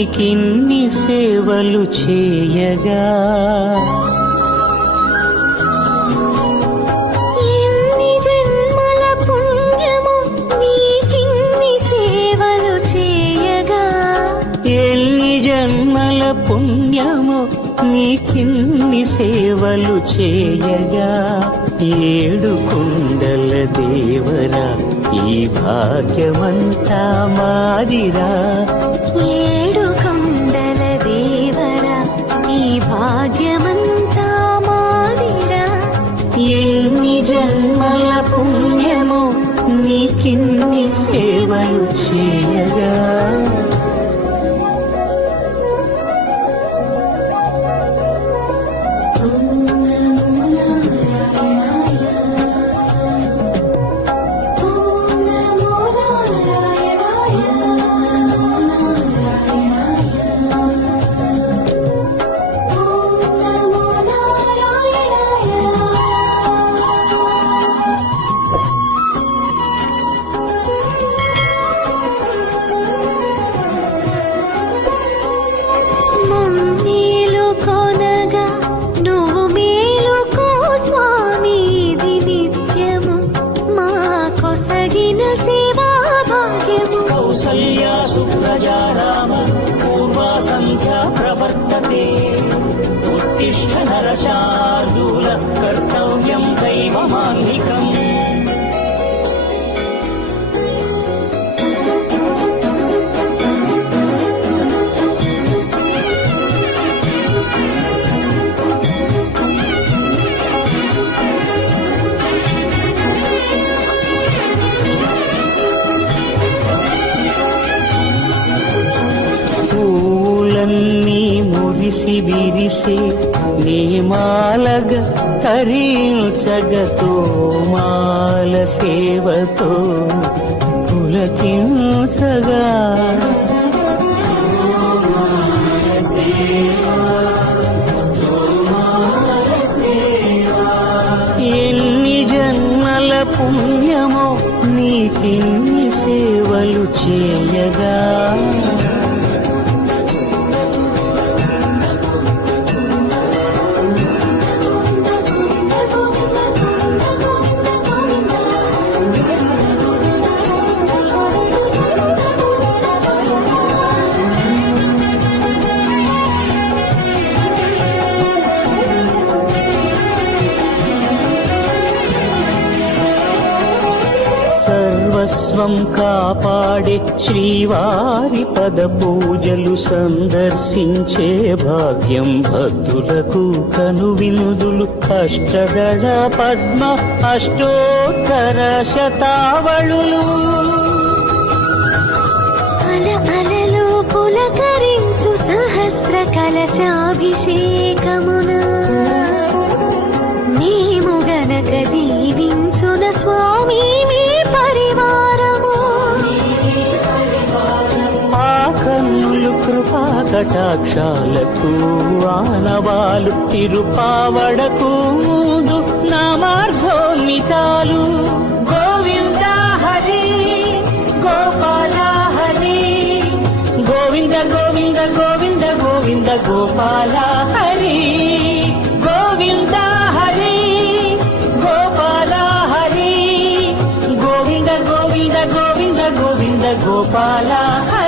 నీకిన్ని సేవలు చేయగా ఎన్ని జన్మల పుణ్యము నీకిన్ని సేవలు చేయగా ఎన్ని జన్మల పుణ్యము నీకిన్ని సేవలు చేయగా ఏడు కొండల దేవరా ఈ భాగ్యమంతా మాదిరా ఏడు కొండల దేవరా ఈ భాగ్యమంతా మాదిరా ఎన్ని జన్మల పుణ్యము నీకిన్ని సేవలు చేయగా కౌసల్యా సుప్రజా రామ పూర్వా సంధ్యా ప్రవర్తతే ఉత్తిష్ఠ నరశార్దూల కర్తవ్యం దైవమాన్నికం పూలన్నీ మురిసి విరిసే నేమాలగ తరించగతో మాల సేవతో పులకించగా ఎన్ని జన్మల పుణ్యమో నీకిన్ని సేవలు చేయగా సర్వస్వం కాపాడే శ్రీవారి పద పూజలు సందర్శించే భాగ్యం భక్తులకు కనువినుదులు అష్టదళ పద్మ అష్టోత్తర శతావళులు అలలు పులకరించు సహస్ర కలచాభిషేకమున మేము గనక దీవించున స్వామి మీ పరివారము ఆ కన్నులు కృపా కటాక్షాలకు ఆనవాలు తిరుపావడకు ముందు నామార్థోన్మితాలు గోవింద హరి గోపాల హరి గోవింద గోవింద గోవింద గోవింద గోపాల హరి గోవింద హరి గోపాల హరి గోవింద గోవింద గోవింద గోవింద గోపాల హరి